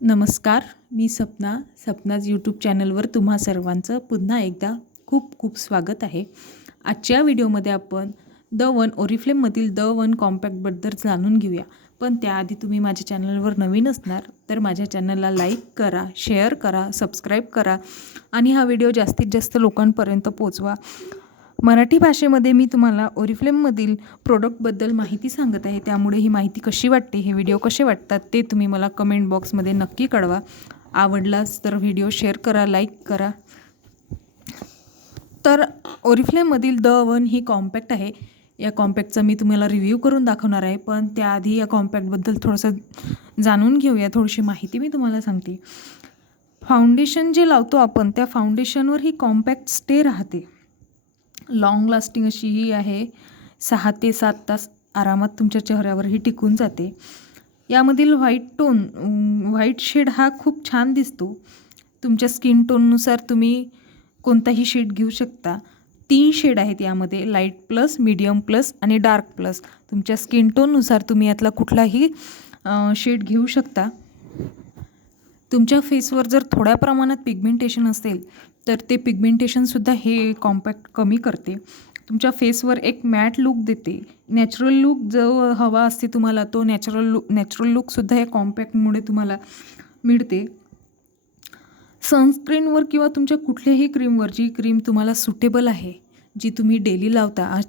नमस्कार, मी सपनाज यूट्यूब चॅनलवर तुम्हा सर्वांचं पुन्हा एकदा खूप खूप स्वागत आहे. आजच्या व्हिडिओमध्ये आपण द वन ओरिफ्लेममधील द वन कॉम्पॅक्टबद्दल जाणून घेऊया. पण त्याआधी तुम्ही माझ्या चॅनलवर नवीन असणार तर माझ्या चॅनलला लाईक करा, शेअर करा, सबस्क्राईब करा आणि हा व्हिडिओ जास्तीत जास्त लोकांपर्यंत पोचवा. मराठी भाषेमध्ये मी तुम्हाला ओरिफ्लेममधील प्रोडक्टबद्दल माहिती सांगत आहे, त्यामुळे ही माहिती कशी वाटते, हे व्हिडिओ कसे वाटतात ते तुम्ही मला कमेंट बॉक्समध्ये नक्की कळवा. आवडलाच तर व्हिडिओ शेअर करा, लाईक करा. तर ओरिफ्लेममधील द वन ही कॉम्पॅक्ट आहे. या कॉम्पॅक्टचा मी तुम्हाला रिव्ह्यू करून दाखवणार आहे, पण त्याआधी या कॉम्पॅक्टबद्दल थोडंसं जाणून घेऊया. थोडीशी माहिती मी तुम्हाला सांगते. फाउंडेशन जे लावतो आपण त्या फाउंडेशनवर ही कॉम्पॅक्ट स्टे राहते. लाँग लास्टिंग अशी ही आहे. 6 ते 7 तास आरामात तुमच्या चेहऱ्यावर ही टिकून जाते. यामधील व्हाईट शेड हा खूप छान दिसतो. तुमच्या स्किन टोननुसार तुम्ही कोणताही शेड घेऊ शकता. 3 शेड आहेत यामध्ये, लाईट प्लस, मीडियम प्लस आणि डार्क प्लस. तुमच्या स्किन टोननुसार तुम्ही यातला कुठलाही शेड घेऊ शकता. तुमच्या फेसवर जर थोड्या प्रमाणात पिगमेंटेशन असेल तर ते पिगमेंटेशनसुद्धा हे कॉम्पॅक्ट कमी करते. तुमच्या फेसवर एक मॅट लुक देते. नॅचरल लुक जो हवा असते तुम्हाला, तो नॅचरल लुकसुद्धा या कॉम्पॅक्टमुळे तुम्हाला मिळते. सनस्क्रीनवर किंवा तुमच्या कुठल्याही क्रीमवर, जी क्रीम तुम्हाला सुटेबल आहे, जी तुम्ही डेली लावता,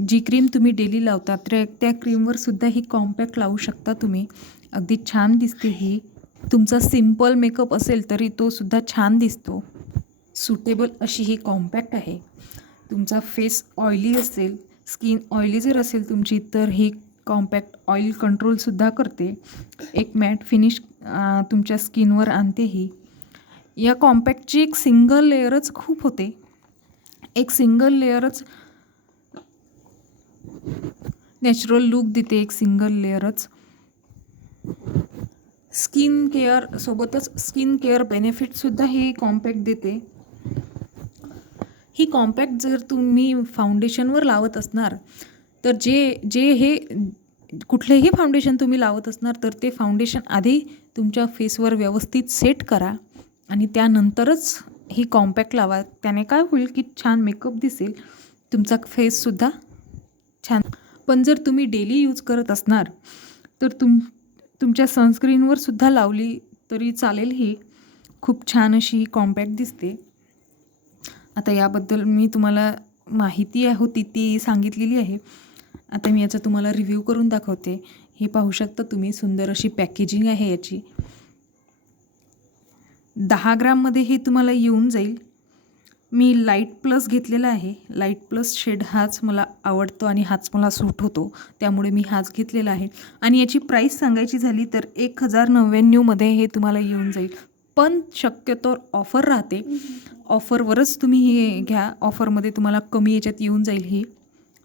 जी क्रीम तुम्ही डेली लावता त्या क्रीमवरसुद्धा ही कॉम्पॅक्ट लावू शकता तुम्ही. अगदी छान दिसते ही. तुमचा सिम्पल मेकअप असेल तरी तो सुद्धा छान दिसतो. सुटेबल अशी ही कॉम्पॅक्ट आहे. तुमचा फेस ऑइली असेल, स्किन ऑइली जर असेल तुमची, तर ही कॉम्पॅक्ट ऑइल कंट्रोलसुद्धा करते. एक मॅट फिनिश तुमच्या स्किनवर आणते ही. या कॉम्पॅक्टची एक सिंगल लेअरच खूप होते. एक सिंगल लेअरच नॅचरल लुक देते. एक सिंगल लेअरच स्किन केअर सोबतच स्किन केअर बेनिफिटसुद्धा ही कॉम्पॅक्ट देते. ही कॉम्पॅक्ट जर तुम्ही फाउंडेशनवर लावत असणार तर जे हे कुठलेही फाउंडेशन तुम्ही लावत असणार तर ते फाउंडेशन आधी तुमच्या फेसवर व्यवस्थित सेट करा आणि त्यानंतरच ही कॉम्पॅक्ट लावा. त्याने काय होईल की छान मेकअप दिसेल, तुमचा फेससुद्धा छान. पण जर तुम्ही डेली यूज करत असणार तर तुमच्या सनस्क्रीनवर सुद्धा लावली तरी चालेल. ही खूप छान अशी ही कॉम्पॅक्ट दिसते. आता याबद्दल मी तुम्हाला माहिती होती ती सांगितलेली आहे. आता मी याचा तुम्हाला रिव्ह्यू करून दाखवते. हे पाहू शकता तुम्ही, सुंदर अशी पॅकेजिंग आहे याची. 10 ग्राममध्ये हे तुम्हाला येऊन जाईल. मी लाईट प्लस घेतलेला आहे. लाईट प्लस शेड हाच मला आवडतो आणि हाच मला सूट होतो, त्यामुळे मी हाच घेतलेला आहे. आणि याची प्राईस सांगायची झाली तर 1099मध्ये हे तुम्हाला येऊन जाईल. पण शक्यतो ऑफर राहते, ऑफरवरच तुम्ही हे घ्या. ऑफरमध्ये तुम्हाला कमी याच्यात येऊन जाईल ही.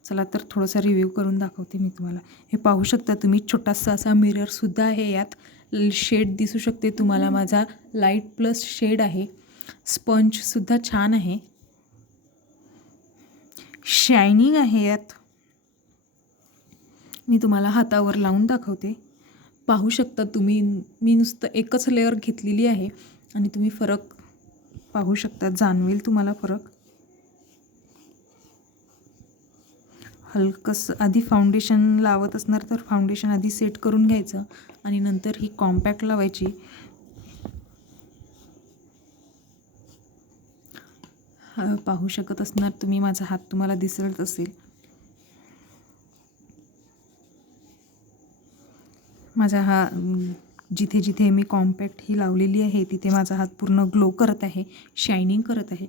चला तर थोडासा रिव्ह्यू करून दाखवते मी तुम्हाला. हे पाहू शकता तुम्ही, छोटासा असा मिररसुद्धा आहे यात. शेड दिसू शकते तुम्हाला. माझा लाईट प्लस शेड आहे. स्पंजसुद्धा छान आहे, शायनिंग आहे यात. मी तुम्हाला हातावर लावून दाखवते. पाहू शकता तुम्ही, मी नुसतं एकच लेअर घेतलेली आहे आणि तुम्ही फरक पाहू शकता, जाणवेल तुम्हाला फरक. हलकंसं आधी फाउंडेशन लावत असणार तर फाउंडेशन आधी सेट करून घ्यायचं आणि नंतर ही कॉम्पॅक्ट लावायची. पाहू शकत असणार तुम्ही, माझा हात तुम्हाला दिसत असेल. माझा हा जिथे जिथे मी कॉम्पॅक्ट ही लावलेली आहे तिथे माझा हात पूर्ण ग्लो करत आहे, शायनिंग करत आहे.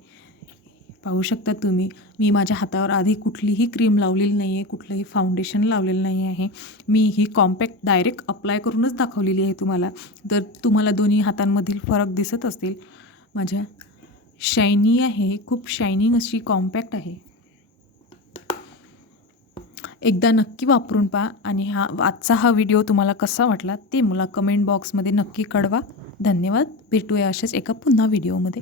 पाहू शकता तुम्ही, मी माझ्या हातावर आधी कुठलीही क्रीम लावलेली नाही आहे, कुठलंही फाउंडेशन लावलेलं नाही आहे. मी ही कॉम्पॅक्ट डायरेक्ट अप्लाय करूनच दाखवलेली आहे तुम्हाला. तर तुम्हाला दोन्ही हातांमधील फरक दिसत असतील. माझ्या शायनी आहे, खूप शायनिंग अशी कॉम्पॅक्ट आहे. एकदा नक्की वापरून पहा आणि आजचा हा व्हिडिओ तुम्हाला कसा वाटला ते मला कमेंट बॉक्समध्ये नक्की कळवा. धन्यवाद. भेटूया अशाच एका पुन्हा व्हिडिओमध्ये.